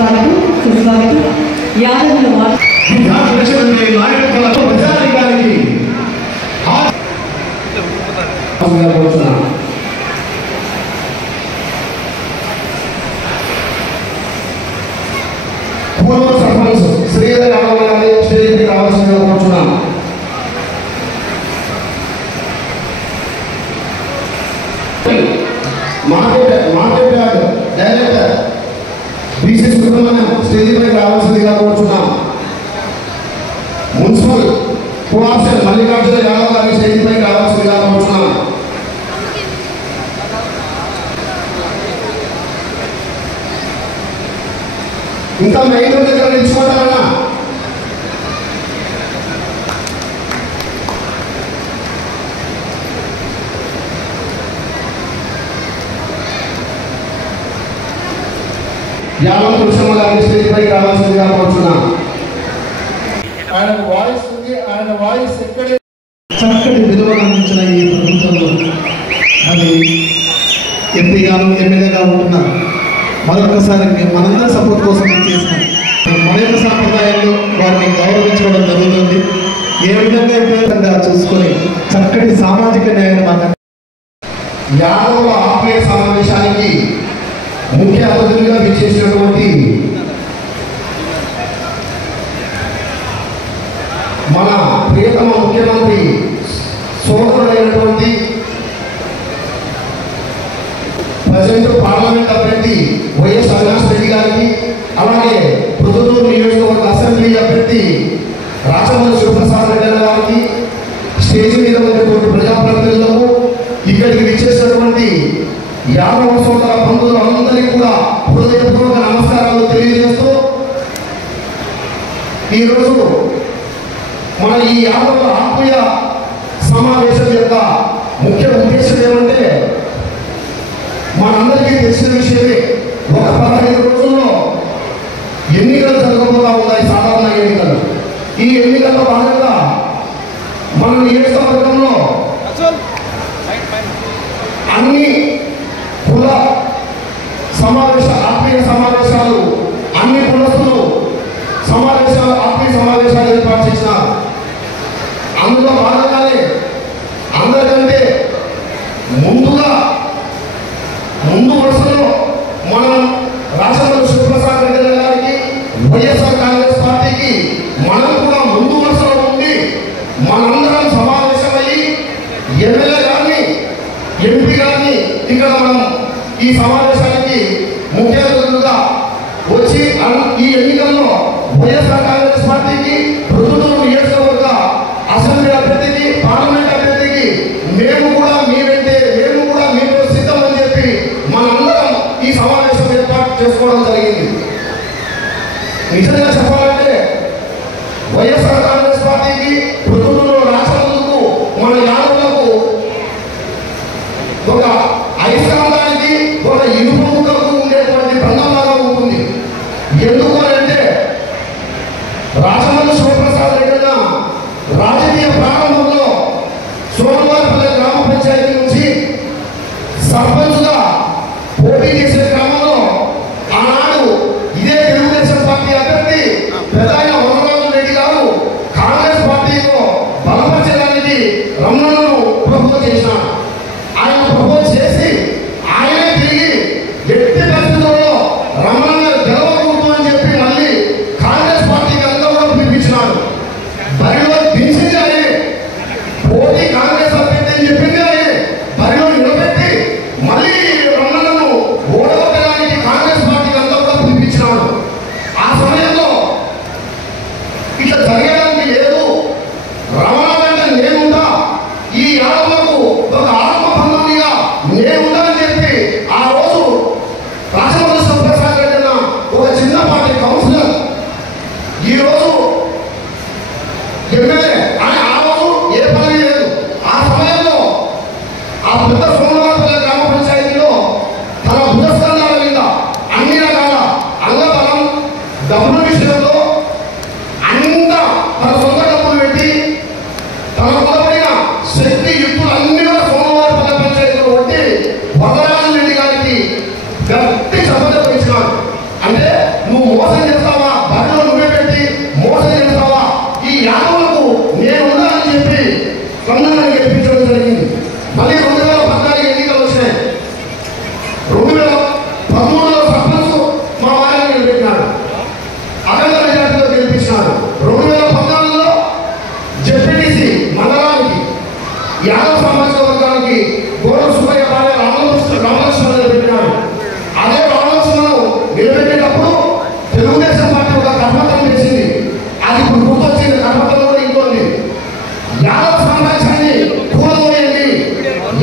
స్వాగతం సుస్వాగతం యాదవుల ప్రజానికానికి పూర్వ సర్పంచ్ శ్రీధర్ యాదవ్ గారిని స్టేజ్కి రావాల్సిందిగా కోరుతున్నాను. Market yard director BC Subrahmanyam స్టేజ్పై రావాల్సిందిగా కోరుతున్నాం. మున్సిపల్ కోఆప్షన్ మల్లికార్జున యాదవ్ గారి స్టేజ్పై రావాల్సిందిగా కోరుతున్నాం. ఇంకా మెయిన్ రోడ్ దగ్గర నిలుచుకుంటామన్నా యాదవ్ తులసమ్మ గారి స్టేజ్పై రావాల్సిందిగా కోరుతున్నాం. ఆయన వాయిస్ ఉంది, ఆయన వాయిస్ ఎక్కడే చక్కటి విలువలు అందించిన ఈ ప్రభుత్వంలో అది ఎంపీగాను ఎమ్మెల్యేగా ఉంటున్నారు. మరొకసారి మనందరి సపోర్ట్ కోసం చేసిన మన యొక్క సాంప్రదాయంలో వారిని గౌరవించుకోవడం జరుగుతుంది. ఏ విధంగా అయితే చూసుకొని చక్కటి సామాజిక న్యాయం మాకు యాదవ ఆత్మీయ సమావేశానికి ముఖ్య అతిథులుగా విచ్చేసినటువంటి మన ప్రియతమ ముఖ్యమంత్రి సోదరుడైనటువంటి ప్రజెంట్ పార్లమెంట్ అభ్యర్థి వైఎస్ అవినాష్ రెడ్డి గారికి, అలాగే ప్రొద్దుటూరు నియోజకవర్గ అసెంబ్లీ అభ్యర్థి రాచమల్లి శివప్రసాద్ రెడ్డి గారికి, స్టేజ్ మీద ఉన్నటువంటి ప్రజాప్రతినిధులకు, ఇక్కడికి విచ్చేసినటువంటి యాదవ సోదర బంధువులు అందరికీ కూడా హృదయపూర్వక నమస్కారాలు తెలియజేస్తూ, ఈరోజు మన ఈ యాదవ ఆత్మీయ సమావేశం యొక్క ముఖ్య ఉద్దేశం ఏమంటే, మనందరికీ తెలిసిన విషయమే, ఒక 15 రోజుల్లో ఎన్నికలు జరగబోతా ఉన్నాయి, సాధారణ ఎన్నికలు. ఈ ఎన్నికల్లో భాగంగా మన నియోజకవర్గంలో అన్ని కుల ఆత్మీయ సమావేశాలు, అన్ని కులస్తులు ఆత్మీయ సమావేశాలు ఏర్పాటు చేసినారు. అందులో భాగంగానే అందరికంటే ముందు వరుసలో మనం రాచమల్లి శివప్రసాద్ రెడ్డి గారికి, వైఎస్ఆర్ కాంగ్రెస్ పార్టీకి మనం కూడా ముందు వరుసలో ఉండి మనందరం సమావేశమయ్యి ఎమ్మెల్యే గారిని, ఎంపీ గారిని ఇక్కడ మనం ఈ సమావేశానికి ముఖ్య అతిథులుగా వచ్చి ఈ ఎన్నికల్లో వైఎస్ఆర్ కాంగ్రెస్ పార్టీకి, ప్రొద్దుటూరు నియోజకవర్గ అసెంబ్లీ అభ్యర్థికి, పార్లమెంట్ అభ్యర్థికి మేము కూడా మీతో సిద్ధం అని చెప్పి మనందరం ఈ సమావేశం ఏర్పాటు చేసుకోవడం జరిగింది. నిజంగా చెప్పాలంటే వైఎస్ఆర్ కాంగ్రెస్ పార్టీకి, ప్రొద్దుటూరు రాష్ట్రాలకు, మన యాదవులకు ఒక ఐస్కాంతానికి, ఒక ఇనుప ముక్కలకు ఉండేటువంటి బంధంలాగా ఉంటుంది. ఎందుకు అంటే రాచమల్లి శివప్రసాద్ రెడ్డి రాజకీయ ప్రారంభంలో సోమవారపల్లి గ్రామ పంచాయతీ నుంచి సర్పంచ్గా పోటీ చేసే క్రమంలో ఆనాడు ఇదే తెలుగుదేశం పార్టీ అభ్యర్థి పెద్దాయన వరరాజు రెడ్డి గారు కాంగ్రెస్ పార్టీలో బలపరచడానికి రమణను ప్రపోజ్ చేసినారు. ఆయన ప్రపోజ్ చేసి ఆయనే తిరిగి ఎట్టి పరిస్థితుల్లో రమణను గెలవకూడదు అని చెప్పి మళ్ళీ కాంగ్రెస్ పార్టీకి అంతా కూడా పిలిపించినారు. బరిలో దించింది ఆయనే, పోటీ కాంగ్రెస్ అభ్యర్థి అని చెప్పింది ఆయనే, బరిలో నిలబెట్టి మళ్ళీ రమణను ఓడగొట్టడానికి కాంగ్రెస్ పార్టీకి అంతా కూడా పిలిపించినాడు. ఆ సమయంలో ఇట్లా జరగడానికి లేదు, రమణ వెంట నేనుంటా, ఈ యాదవ సామాజిక వర్గానికి గోడ సుబ్బయ్య భార్య రామలక్ష్మణ నిలబెట్టినాడు. అదే రామలక్ష్మణను నిలబెట్టేటప్పుడు తెలుగుదేశం పార్టీ ఒక కర్మతం చేసింది. అది ఇప్పుడు గుర్తొచ్చింది. కర్మతం కూడా ఇంకోండి. యాదవ సామ్రాజ్యాన్ని కూలదోయండి,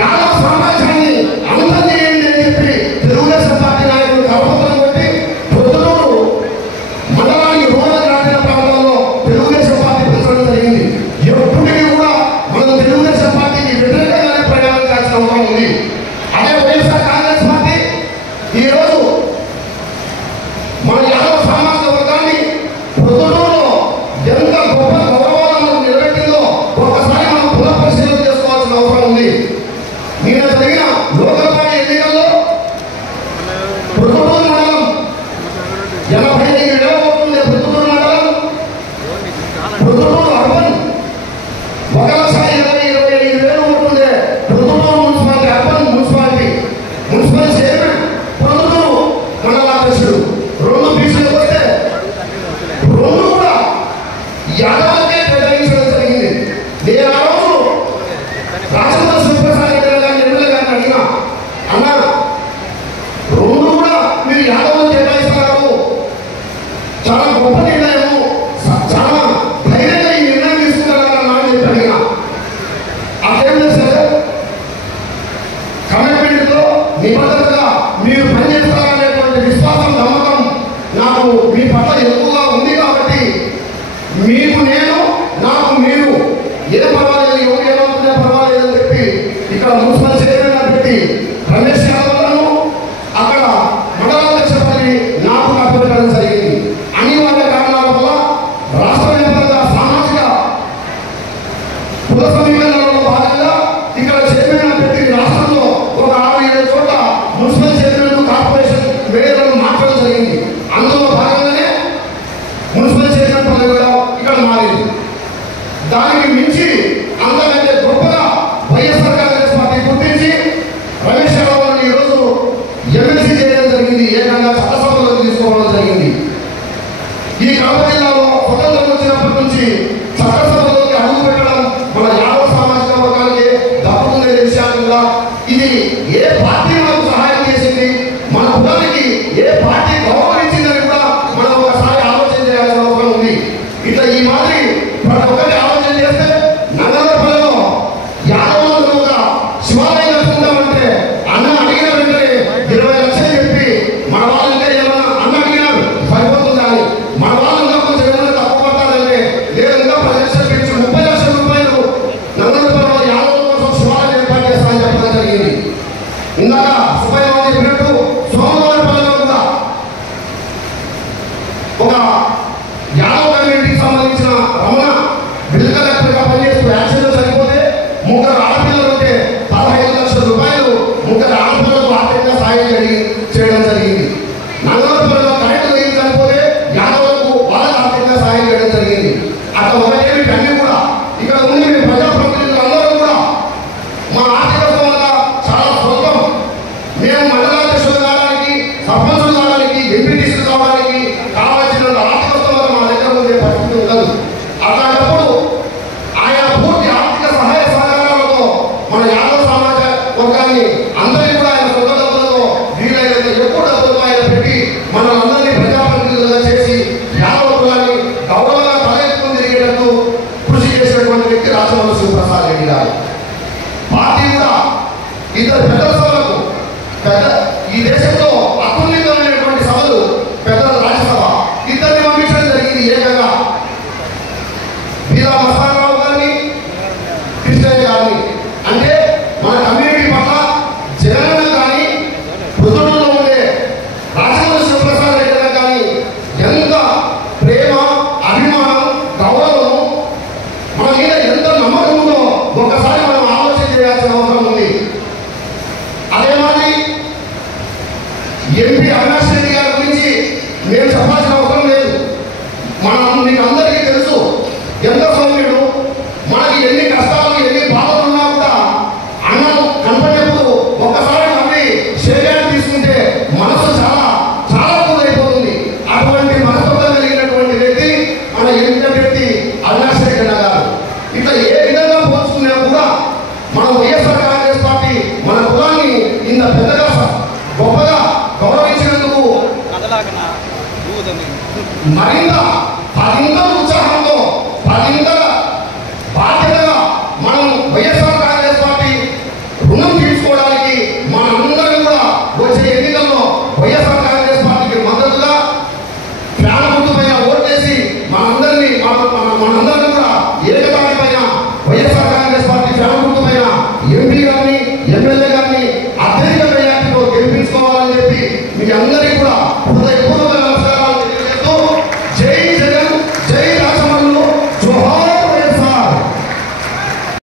యాదవ సామ్రాజ్యాన్ని అంతం చేయండి అని చెప్పి తెలుగుదేశం పార్టీ నాయకులు కర్మతం కొట్టి పొద్దుటూరు మండలానికి రూరల్ గ్రామీణ ప్రాంతాల్లో తెలుగుదేశం పార్టీ పెంచడం జరిగింది. ఎప్పటికీ కూడా మనం తెలుగుదేశం పార్టీకి వ్యతిరేకంగానే ప్రయాణం చేయాల్సిన అవసరం ఉంది. అదే వైఎస్ఆర్ కాంగ్రెస్ పార్టీ ఈరోజు మన యాదవ సామాజిక వర్గాన్ని పొద్దుటూరులో ఎంత గొప్ప గౌరవాలను నిలబెట్టిందో ఒక్కసారి మనం పునఃపరిశీలన చేసుకోవాల్సిన అవసరం ఉంది. నిన్న జరిగిన లోకల్ పార్టీ ఎన్నికల్లో పొద్దుటూరు మండలం 85,000 ఓట్లుండే పొద్దుటూరు మండలం, పొద్దుటూరు అర్బన్ 1,25,000 ఓట్లుండే Proddatur municipality, urban municipality municipal chairman, Proddatur మండలాధ్యక్షుడు 2 బీసీలకు వస్తే 2 కూడా యాదవకే కేటాయించడం జరిగింది. నేను ఆ రోజు రాజేంద్ర శివప్రసాద్ రెడ్డి గారిని ఎమ్మెల్యే గారిని అడిగినా, అన్న 2 కూడా మీరు యాదవులు కేటాయిస్తున్నారు, చాలా గొప్ప నిర్ణయము, చాలా ధైర్యంగా ఈ నిర్ణయం తీసుకుంటారన్న అని చెప్పి అడిగినా. అదేం లేదు సార్, కమిట్మెంట్తో నిబద్ధతగా మీరు పనిచేస్తారనేటువంటి విశ్వాసం, నమ్మకం నాకు మీ పట్ల ఎక్కువగా ఉంది కాబట్టి మీకు నేను, నాకు మీరు, ఏం పర్వాలేదు, ఎవరు ఏమవుతుందో పర్వాలేదు అని చెప్పి ఇక్కడ మున్సిపల్ చైర్మన్ పెట్టి రమేష్ యాదవ్లను అక్కడ మండలాధ్యక్ష పదవి నాకు అప్పగించడం జరిగింది. అనివార్య కారణాల వల్ల రాష్ట్ర వ్యాప్తంగా సామాజిక కుల సమీకరణలో భాగంగా ఇక్కడ చైర్మన్ పెట్టి రాష్ట్రంలో ఒక 6-7 చోట్ల మున్సిపల్ చైర్మన్, కార్పొరేషన్ మేయర్లను మార్చడం జరిగింది. అందులో భాగంగానే మున్సిపల్ చైర్మన్ పదవి కూడా ఇక్కడ మారింది. దానికి మించి అంతకంటే గొప్పగా వైఎస్ఆర్ కాంగ్రెస్ పార్టీ గుర్తించి రమేష్ యాదవ్ని ఈరోజు ఎమ్మెల్సీ చేయడం జరిగింది. ఏకంగా చట్టసభలోకి తీసుకోవడం జరిగింది. ఈ కడప జిల్లాలో స్వతంత్రం వచ్చినప్పటి నుంచి చట్టసభలోకి అడుగు పెట్టడం మన యాదవ సామాజిక వర్గానికి దక్కుతుండే విషయాన్ని కూడా, ఇది ఏ పార్టీ మనకు సహాయం చేసింది, మన కులానికి ఏ పార్టీ గౌరవం ఇచ్చిందని కూడా మనం ఒకసారి ఆలోచన చేయాల్సిన అవసరం ఉంది. ఇట్లా ఈ మాదిరి ప్రతి ఒక్కటి ఆలోచన చేస్తే నగరపల్లిలో యాదవులు ఒక శివాలయం కట్టుకుంటామంటే అన్న అడిగిన వెంటనే 20 లక్షలు చెప్పి మన వాళ్ళు ఇంకా ఏమన్నా అన్న అడిగినారు సరిపోతుందా అని, మన వాళ్ళు ఇంకా కొంచెం ఏమైనా తక్కువ పడతారంటే లేదు, ఇంకా 10 లక్షలు పెంచి 30 లక్షల రూపాయలు నగరపల్లిలో యాదవుల కోసం శివాలయం ఏర్పాటు చేస్తామని చెప్పడం జరిగింది. ఇందాక సుబ్బయ్య చెప్పినట్టు సోమవారపల్లిలో కూడా ఒక యాదవ్ కమ్యూనిటీకి సంబంధించిన రమణ బిల్ కలెక్టర్గా పనిచేస్తూ యాక్సిడెంట్లో చనిపోతే 3 ఆడపిల్లలు ఉంటే 15 లక్షల రూపాయలు 3 ఆడపిల్లలకు ఆర్థికంగా సాయం చేయడం జరిగింది. నగరపల్లిలో కరెంటు లేని చనిపోతే యాదవులకు వాళ్ళకి ఆర్థికంగా సాయం చేయడం జరిగింది. అట్లా ఒకటేమిటి అన్ని కూడా ఇక్కడ ఉండి మేము ప్రజాప్రతినిధులు అందరూ కూడా మా ఆర్థిక స్థోమత చాలా స్వల్పం. మేము మండలాధ్యక్షులు కావడానికి, సర్పంచులు కావడానికి, ఎంపీటీసీలు కావడానికి కావాల్సిన ఆర్థిక స్థోమత మా దగ్గర ఉండే పరిస్థితి ఉండదు. అట్లాంటప్పుడు ఆయా పూర్తి ఆర్థిక సహాయ సహకారాలతో మన యాదవ సమాజ వర్గాన్ని అందరినీ కూడా ఆయన సొంత డబ్బులతో వీలైనంత ఎక్కువ డబ్బులతో ఆయన పెట్టి మనల్ని ప్రజాప్రతినిధులుగా చేసి యాదవ కులాన్ని గౌరవంగా తలెత్తుకుని తిరిగేటట్టు కృషి చేసినటువంటి వ్యక్తి రాజమౌళి శివప్రసాద్ రెడ్డి గారు. పార్టీ కూడా ఇద్దరు పెద్ద సభలకు ఈ దేశంలో అత్యున్నతమైనటువంటి సభలు పెద్దల రాజ్యసభ ఇద్దరిని పంపించడం జరిగింది. ఏకంగా వీరా మస్తానరావు గారిని, కృష్ణయ్య గారిని. అంటే మన కమ్యూనిటీ పట్ల జగన్ కానీ పొద్దుటూరులో ఉండే రాజేంద్ర శివప్రసాద్ రెడ్డి గారు కానీ ఎంత ప్రేమ, అభిమానం, గౌరవం, మన మీద ఎంత నమ్మకం ఉందో ఒక్కసారి మనం ఆలోచన చేయాల్సిన అవసరం ఉంది. అదే మాదిరి మన వైఎస్ఆర్ కాంగ్రెస్ పార్టీ మన కులాన్ని ఇంత పెద్దగా గొప్పగా గౌరవించినందుకు మరింత ఉత్సాహంతో మరింత బాధ్యతగా మనం వైఎస్ఆర్ కాంగ్రెస్ పార్టీ రుణం తీర్చుకోవడానికి మనందరం కూడా వచ్చే ఎన్నికల్లో వైఎస్ఆర్ కాంగ్రెస్ పార్టీకి మద్దతుగా ఫ్యాన్ గుర్తు పైన ఓట్లేసి మనందరినీ కూడా ఏకతాటి పైన వైఎస్ఆర్ కాంగ్రెస్ పార్టీ ఫ్యాన్ గుర్తు పైన ఎంపీ గారిని ఎమ్మెల్యే గారిని అత్యధిక మెజార్టీతో గెలిపించుకోవాలని చెప్పి మీ అందరికీ కూడా